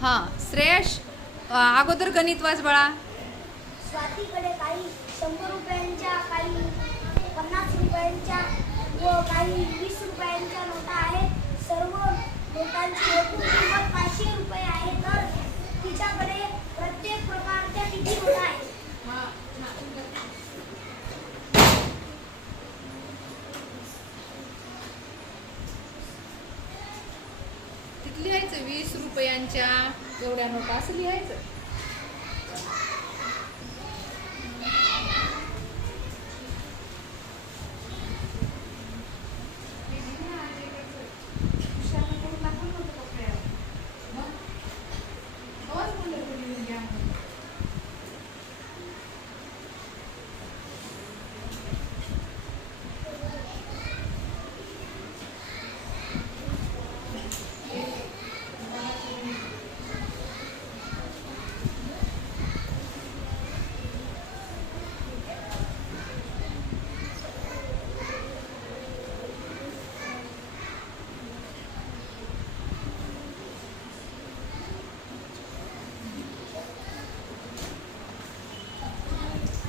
हां श्रेयश अगोदर गणित वाच बाळा स्वातीकडे काही शंभर रुपयांच्या काही पन्नास रुपयांच्या व काही वीस रुपयांच्या नोटा आहेत. सर्व नोटांची एकूण किंमत पाचशे रुपये आहे तर तिच्याकडे प्रत्येक प्रकारच्या किती नोटा आहेत तिथं लिहायचं वीस रुपयांच्या एवढ्या नोटा असं लिहायचं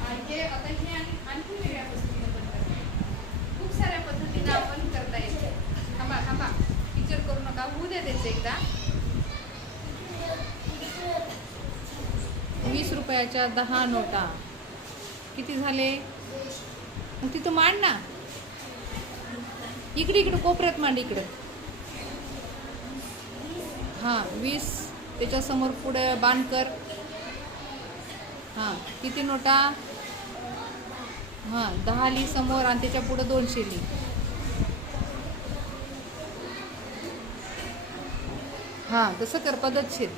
आणखी आता हे आणि- आणखी वेगळ्या पद्धतीने पण करता येईल. खूप साऱ्या पद्धतीने आपण करता येते थांबा थांबा टीचर करू नका होऊ दे त्याचं एकदा वीस रुपयाच्या दहा नोटा. किती झाले? मग तिथं मांड ना. इकडे इकडे कोपऱ्यात मांड इकडं. हां वीस त्याच्यासमोर पुढे बांधकर हां किती नोटा? हां दहा ली समोर आणि त्याच्या पुढे दोनशे ली. हां तसं कर पद्धतशीर.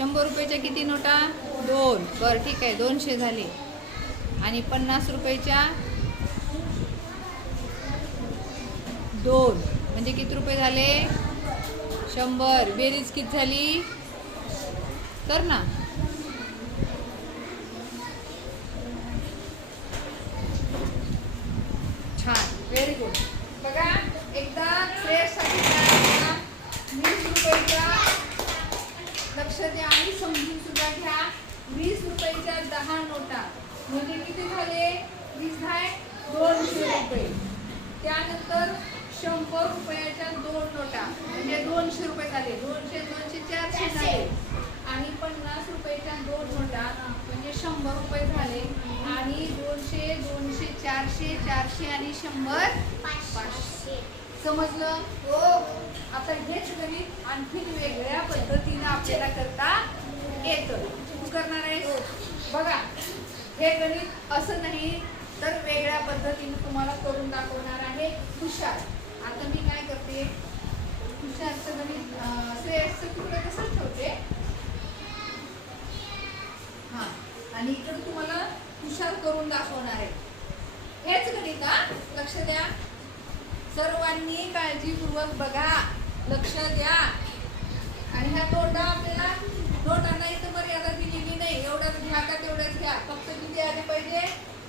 शंभर रुपयाच्या किती नोटा? दोन. बरं ठीक आहे. दोनशे झाले. आणि पन्नास रुपयाच्या दोन. म्हणजे किती रुपये झाले? शंभर. बेरीज किती झाली? कर ना. छान. व्हेरी गुड बघा एकदा फ्रेशसाठी वीस रुपयाचा लक्ष द्या आणि समजून सुद्धा घ्या. वीस रुपयाच्या दहा नोटा. म्हणजे किती झाले? वीस दहा दोनशे रुपये. त्यानंतर शंभर रुपयाच्या दोन नोटा. म्हणजे दोनशे रुपये झाले. दोनशे दोनशे चारशे झाले. आणि पन्नास रुपयाच्या दोन नोटा म्हणजे शंभर रुपये झाले. आणि दोनशे दोनशे चारशे चारशे आणि शंभर पाचशे. समजलं? हो. आता हेच गणित आणखीन वेगळ्या पद्धतीने आपल्याला करता येतं. तू करणार आहेस? बघा हे गणित असं नाही तर वेगळ्या पद्धतीने तुम्हाला करून दाखवणार आहे हुशार आता मी काय करते? हुशारचं गणित श्रेयसचं तुकडं कसं ठेवते? हा. आणि इकडे तुम्हाला हुशार करून दाखवणार आहे. हेच गणित हा. लक्ष द्या. सर्वांनी काळजीपूर्वक बघा लक्ष द्या. आणि ह्या नोटा आपल्याला नोटांना इथं मर्यादा दिलेली नाही. एवढ्याच घ्या का तेवढ्याच घ्या. फक्त किती आले पाहिजे?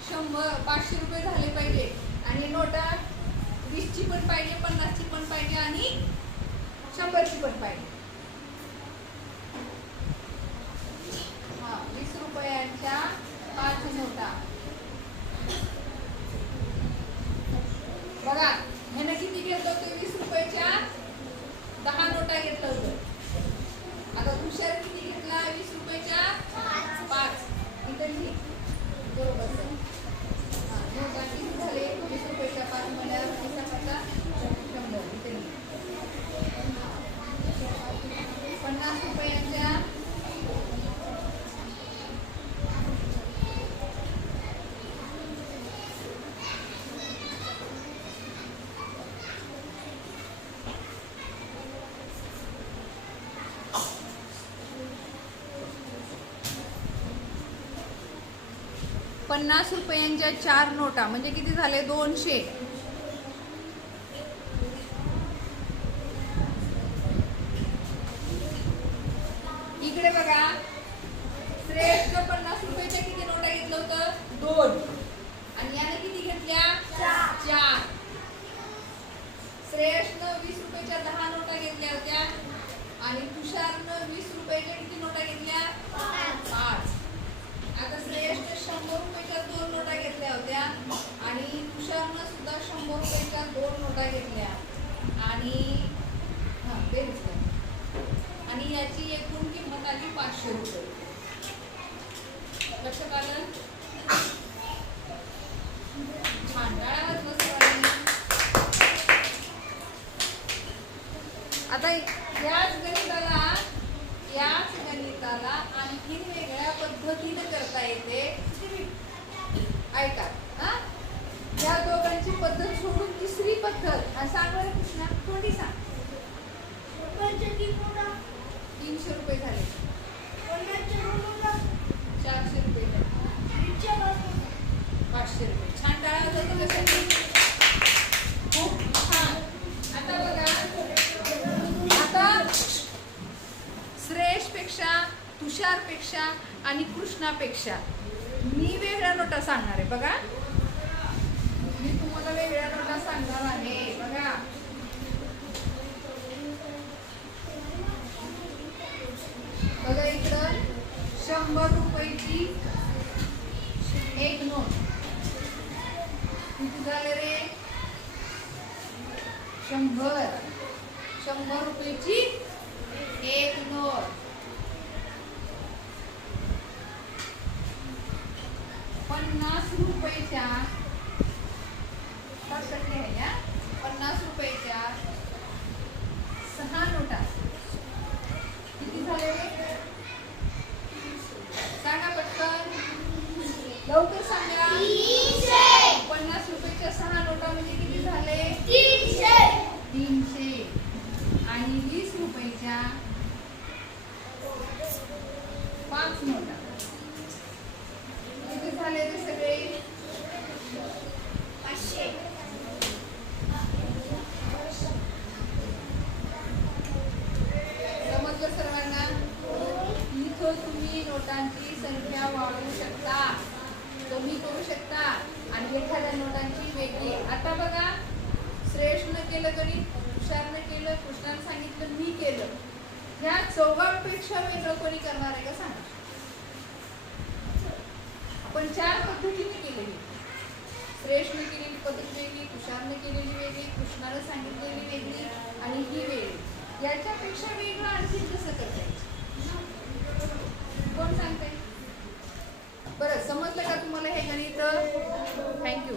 शंभर पाचशे रुपये झाले पाहिजे. आणि नोटा वीसची पण पाहिजे पन्नासची पण पाहिजे आणि शंभरची पण पाहिजे. हा वीस रुपयांच्या पाच नोटा. बघा. पन्नास रुपयांच्या चार नोटा म्हणजे किती झाले? दोनशे. इकडे बघा. श्रेष्ठ पन्नास रुपयाच्या किती नोटा घेतलं होतं दोन. आणि याने किती घेतल्या? चार. श्रेष्ठ वीस रुपयाच्या दहा नोटा घेतल्या होत्या. आणि तुषारनं वीस रुपयाच्या किती नोटा घेतल्या? पाच. आता श्रेयसने शंभर रुपयाच्या दोन नोटा घेतल्या होत्या. आणि तुषारनं सुद्धा शंभर रुपयाच्या दोन नोटा घेतल्या. आणि हां आणि याची एकूण किंमत आली पाचशे रुपये. लक्षात आलं छान डाळावर बसवा आता याच गणिताला याच गणिताला आणखीन वेगळ्या पद्धतीने करता येते. ऐका हा? या दोघांची पद्धत सोडून तिसरी पद्धत आणि सांग बरं कृष्णा कोणती सांग रुपयाचे तीन नोटा तीनशे रुपये झाले पन्नासचे दोन नोटा चारशे रुपये झाले वीसचे पाच नोटा पाचशे रुपये छान टाळा जातो कशासाठी खूप छान आता बघा आता श्रेयसपेक्षा तुषारपेक्षा आणि कृष्णापेक्षा मी वेगळ्या नोटा सांगणार आहे बघा. मी तुम्हाला वेगळ्या नोटा सांगणार आहे बघा. बघा इकडं शंभर रुपयाची एक नोट. किती झाले रे? शंभर. शंभर रुपयाची एक नोट. पन्नास रुपयाच्या लक्षात घ्या या. पन्नास रुपयाच्या सहा नोटा किती झाले रे सांगा पटकन लवकर सांगा पन्नास रुपयाच्या सहा नोटा म्हणजे किती झाले तीनशे आणि वीस रुपयाच्या पाच नोटा किती झाले रे सगळे समजलं सर्वांना इथं तुम्ही नोटांची संख्या वाढवू शकता. कमी करू शकता. आणि एखाद्या नोटांची वेगळी. आता बघा श्रेष्ठनं केलं गणित हुशारनं केलं कृष्णानं सांगितलं मी केलं. ह्या चौघांपेक्षा वेगळं कोणी करणार आहे का सांगा? आपण चार पद्धतीने केलेली. श्रेष्ठनं केलेली पद्धत वेगळी तुषारनं केलेली वेगळी कृष्णानं सांगितलेली वेगळी आणि ही वेगळी. याच्यापेक्षा वेगळं आणखी कसं करता येईल? कोण सांगते? बरं समजलं का तुम्हाला हे गणित? थँक्यू